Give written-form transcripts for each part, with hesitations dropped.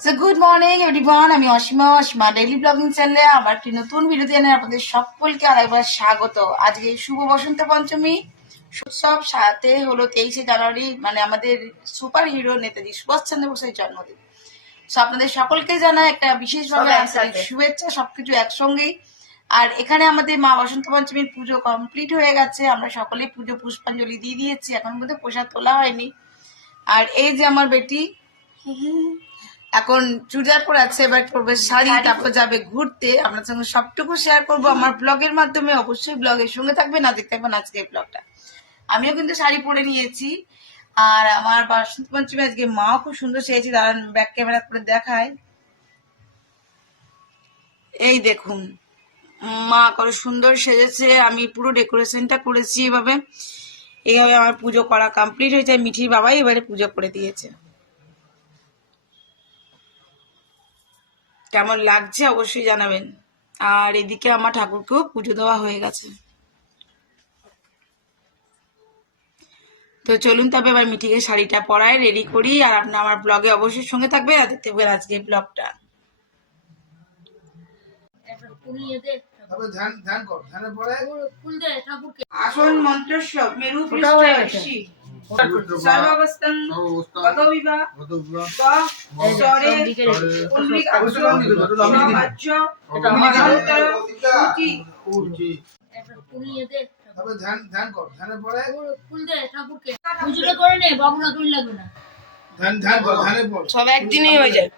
So good morning everyone, আমি Asima daily blogging চ্যানেলে আমার একটি নতুন ভিডিও জানাই আপনাদের সকলকে আরেকবার স্বাগত। আজকে শুভ বসন্ত পঞ্চমী উৎসব, সাথে হলো 23শে জানুয়ারি, মানে আমাদের সুপার হিরো নেতাজি সুভাষচন্দ্র বোসের জন্মদিন। সো আপনাদের সকলকে জানাই একটা বিশেষভাবে আন্তরিক শুভেচ্ছা, সবকিছু একসঙ্গেই। আর এখানে আমাদের মা বসন্ত পঞ্চমীর পুজো কমপ্লিট হয়ে গেছে, আমরা সকলেই পুজো পুষ্পাঞ্জলি দিয়ে দিয়েছি, এখন পর্যন্ত প্রসাদ তোলা হয়নি। আর এই যে আমার বেটি এখন চুড়িদার পরে আছে, এবার পরবে শাড়ি, তারপর যাবে ঘুরতে। আপনার সঙ্গে সবটুকু শেয়ার করবো আমার ব্লগের মাধ্যমে। অবশ্যই ব্লগের সঙ্গে থাকবেন, না দেখতে থাকবেন আজকে এই ব্লগটা। আমিও কিন্তু শাড়ি পরে নিয়েছি, আর আমার বসন্ত পঞ্চমী আজকে মাও খুব সুন্দর সেজেছে। দাঁড়ান ব্যাক ক্যামেরা করে দেখায়। এই দেখুন, মা কত সুন্দর সেজেছে। আমি পুরো ডেকোরেশনটা করেছি এইভাবে। এইভাবে আমার পুজো করা কমপ্লিট হয়েছে। মিঠির বাবাই এবারে পুজো করে দিয়েছে। কেমন লাগছে অবশ্যই জানাবেন। আর এদিকে আমার ঠাকুরকেও পুজো দেওয়া হয়ে গেছে। তো চলুন তবে এবার মিঠিকে শাড়িটা পরায় রেডি করি। আর আপনার আমার ব্লগে অবশ্যই সঙ্গে থাকবেন, আর দেখতে পাবেন আজকে ব্লগটা। আসন মন্ত্রস্ব মেরু পৃষ্ঠ ঋষি সর্বাবস্থান গতবিবা গরে পুণ্ডিক আসন সমাজ্য মহান্তর উচি। সব একদিনেই হয়ে যায়।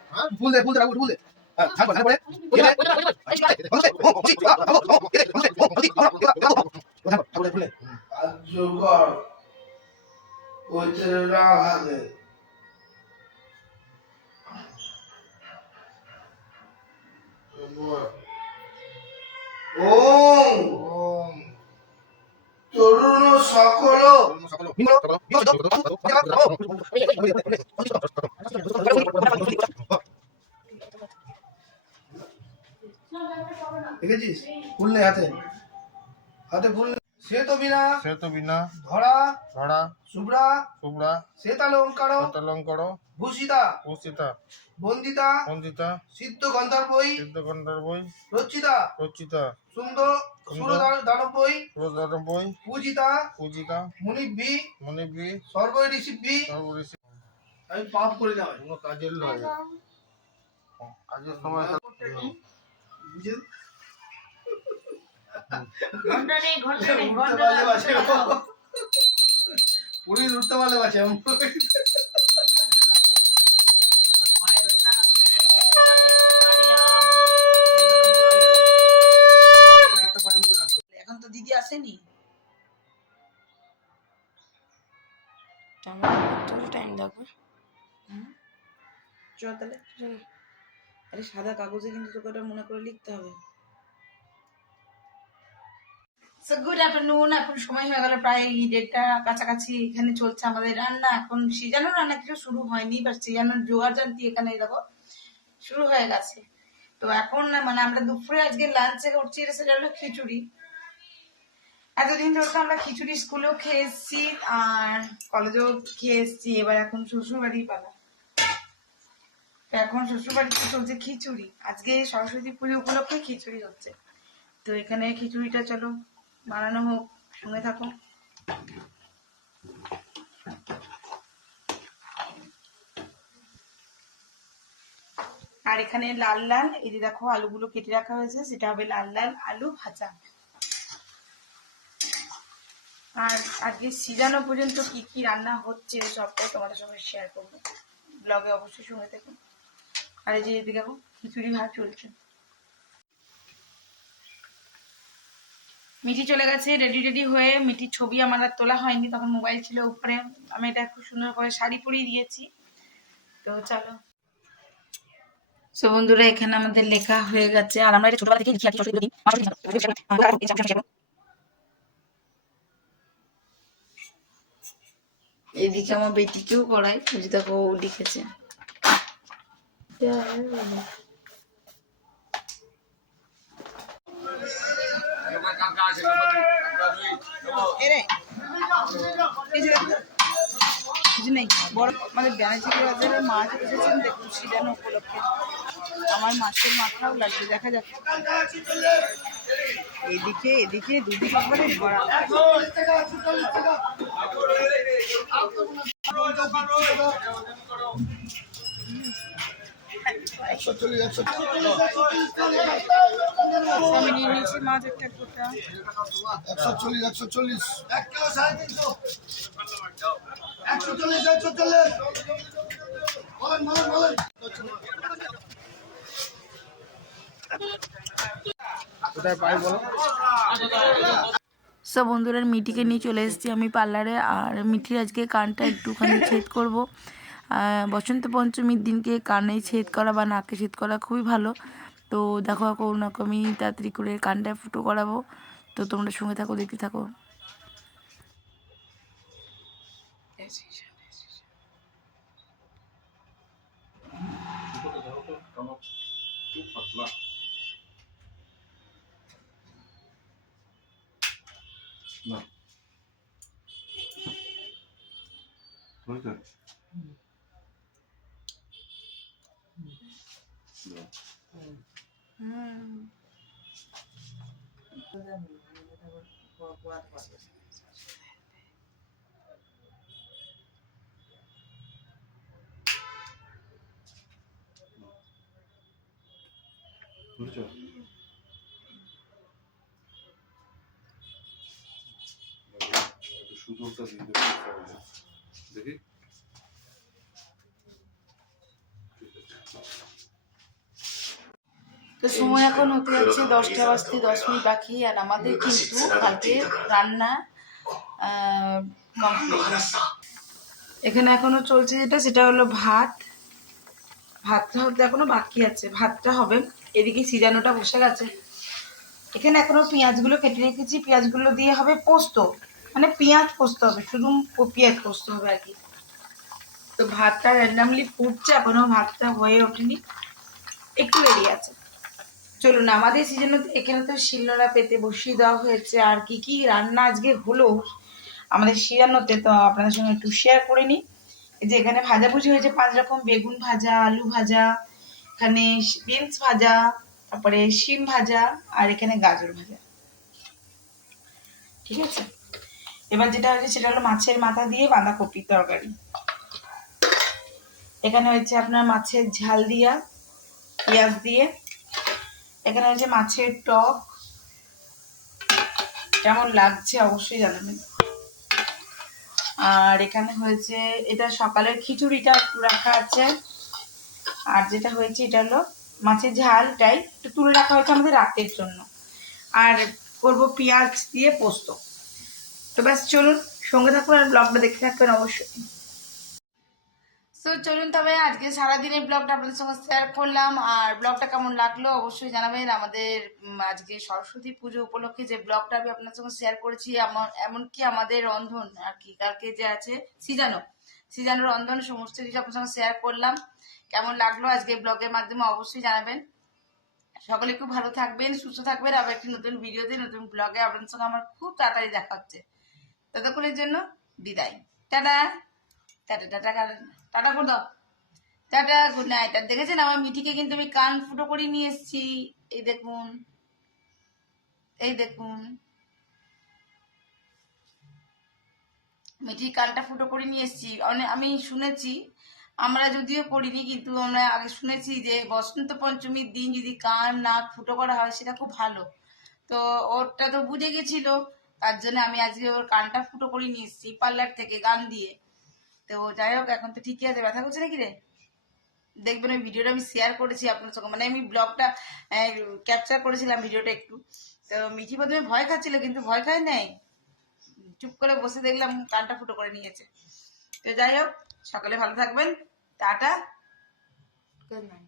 তরুণ সকল দেখেছিস? ফুল নেই হাতে, হাতে ফুল নেই। শ্বেত বিনা ধরা শুভ্রা শ্বেতালঙ্কার ভূষিতা বন্দিতা সিদ্ধ গন্ধর্বৈ রচিতা সুন্দর সুরদানবৈ পূজিতা মুনিভি সর্বৈ ঋষিভি। আমি পাপ করি না ভাই, কোনো কাজের নয়, কাজের সময় বুঝেন। পুলিশ উঠতে পারলে বাঁচে। এখন তো দিদি আসেনি, টাইম লাগবে। চল তাহলে, আরে সাদা কাগজে কিন্তু তোকে ওটা মনে করে লিখতে হবে। গুড আফটারনুন, এখন সময় হয়ে গেল প্রায় 1:30 কাছাকাছি। এখানে চলছে আমাদের রান্না। এখন সিজানোর রান্না কিছু শুরু হয়নি, বাট সিজানোর জোগাড় জানতি এখানে দেখো শুরু হয়ে গেছে। তো এখন মানে আমরা দুপুরে আজকে লাঞ্চে করছি, সেটা হলো খিচুড়ি। এতদিন ধরে তো আমরা খিচুড়ি স্কুলেও খেয়ে এসছি আর কলেজেও খেয়ে এসছি, এবার এখন শ্বশুর বাড়ি পালা। এখন শ্বশুর বাড়িতে চলছে খিচুড়ি। আজকে সরস্বতী পুজো উপলক্ষে খিচুড়ি হচ্ছে। তো এখানে খিচুড়িটা চলো বানানো হোক, সঙ্গে থাকো। আর এখানে লাল লাল এই যে দেখো আলুগুলো কেটে রাখা হয়েছে, সেটা হবে লাল লাল আলু ভাজা। আর আজকে সিজানো পর্যন্ত কি কি রান্না হচ্ছে সবটাই তোমাদের সঙ্গে শেয়ার করবো, ব্লগে অবশ্যই সঙ্গে থেকো। আর এই যে এদিকে দেখো খিচুড়ি ভাত চলছে। মিঠি চলে গেছে রেডি হয়ে। মিঠির ছবি আমার আর তোলা হয়নি, তখন মোবাইল ছিল উপরে। আমি এটা খুব সুন্দর করে শাড়ি পরিয়ে দিয়েছি। তো চলো। সো বন্ধুরা, এখানে আমাদের লেখা হয়ে গেছে, আর আমরা এটা ছোটবেলা থেকে লিখি আর কি। এদিকে আমার বেটিকেও পড়াই, বুঝি দেখো ও লিখেছে। কিছু নেই বড় আমাদের ব্যানার্জি বাজারে মাছ এসেছেন দেখুন সিজানো উপলক্ষে আমার মাছের মাথাও লাগছে দেখা যাচ্ছে এদিকে এদিকে দুদিকে করে ভরা আমি নিয়ে নিয়েছি মাছ একটা গোটা 140 কোথায় পাই বলো? সব বন্ধুরা মিঠিকে নিয়ে চলে এসেছি আমি পার্লারে আর মিঠির আজকে কানটা একটুখানি ছেদ করব বসন্ত পঞ্চমীর দিনকে কানে ছেদ করা বা নাকে ছেদ করা খুবই ভালো তো দেখো ওনাকে আমি তাড়াতাড়ি করে কানটায় ফুটো করাবো তো তোমরা সঙ্গে থাকো দেখতে থাকো না বুঝতে বুঝছো সুযোগটা দিতে দেখি তো সময় এখন হতে যাচ্ছে 10টা বাজতে 10 মিনিট বাকি আর আমাদের কিন্তু কালকে রান্না কমপ্লিট এখানে এখনো চলছে সেটা হলো ভাতটা হতে এখনো বাকি আছে ভাতটা হবে এদিকে সিজানোটা বসে গেছে এখানে এখনো পেঁয়াজগুলো কেটে রেখেছি পেঁয়াজগুলো দিয়ে হবে পোস্ত মানে পেঁয়াজ পোস্ত হবে শুধু পেঁয়াজ পোস্ত হবে আর কি তো ভাতটা র্যান্ডামলি ফুটছে এখনো ভাতটা হয়ে ওঠেনি একটু দেরি আছে চলুন আমাদের সিজনে এখানে তো শিলনোড়া পেতে বসিয়ে দেওয়া হয়েছে আর কি কি রান্না আজকে হলো আমাদের শিরানোতে তো আপনাদের সঙ্গে একটু শেয়ার করে নিই এই যে এখানে ভাজাভুজি হয়েছে 5 রকম বেগুন ভাজা আলু ভাজা এখানে বিনস ভাজা তারপরে শিম ভাজা আর এখানে গাজর ভাজা ঠিক আছে এবার যেটা হয়েছে সেটা হলো মাছের মাথা দিয়ে বাঁধাকপির তরকারি এখানে হয়েছে আপনার মাছের ঝাল দিয়া পেঁয়াজ দিয়ে এখানে হয়েছে মাছের টক কেমন লাগছে অবশ্যই জানাবেন আর এখানে হয়েছে এটা সকালের খিচুড়িটা রাখা আছে আর যেটা হয়েছে এটা হলো মাছের ঝালটাই একটু তুলে রাখা হয়েছে আমাদের রাতের জন্য আর করব পেঁয়াজ দিয়ে পোস্ত তো ব্যাস চলুন সঙ্গে থাকুন আর ব্লগটা দেখতে থাকবেন অবশ্যই তো চলুন তবে আজকে সারাদিনের ব্লগটা আপনাদের সঙ্গে শেয়ার করলাম আর ব্লগটা কেমন লাগলো অবশ্যই জানাবেন আমাদের আজকে সরস্বতী পুজো উপলক্ষে যে ব্লগটা আমি আপনার সঙ্গে শেয়ার করেছি এমনকি আমাদের রন্ধন আর কি কালকে যে আছে সিজানো রন্ধন সমস্ত কিছু আপনার সঙ্গে শেয়ার করলাম কেমন লাগলো আজকে ব্লগের মাধ্যমে অবশ্যই জানাবেন সকলে খুব ভালো থাকবেন সুস্থ থাকবেন আবার একটি নতুন ভিডিওতে নতুন ব্লগে আপনাদের সঙ্গে আমার খুব তাড়াতাড়ি দেখা হচ্ছে ততক্ষণের জন্য বিদায় টাটা টাটা টাটা টাটা করে দাও টাটা গুড নাইট আর দেখেছেন আমার মিঠিকে কিন্তু আমি কান ফুটো করে নিয়ে এসেছি এই দেখুন মিঠির কানটা ফুটো করে নিয়ে এসেছি আমি শুনেছি আমরা যদিও করিনি কিন্তু আমরা আগে শুনেছি যে বসন্ত পঞ্চমীর দিন যদি কান নাক ফুটো করা হয় সেটা খুব ভালো তো ওরটা তো বুঝে গেছিল তার জন্য আমি আজকে ওর কানটা ফুটো করে নিয়ে এসেছি পার্লার থেকে গান দিয়ে তো যাই হোক এখন তো ঠিকই আছে ব্যথা করছে নাকি রে দেখবেন ওই ভিডিওটা আমি শেয়ার করেছি আপনার সঙ্গে মানে আমি ব্লগটা ক্যাপচার করেছিলাম ভিডিওটা একটু তো মিঠি প্রথমে ভয় খাচ্ছিল কিন্তু ভয় খায় নাই চুপ করে বসে দেখলাম কানটা ফুটো করে নিয়েছে তো যাই হোক সকালে ভালো থাকবেন টাটা গুড নাইট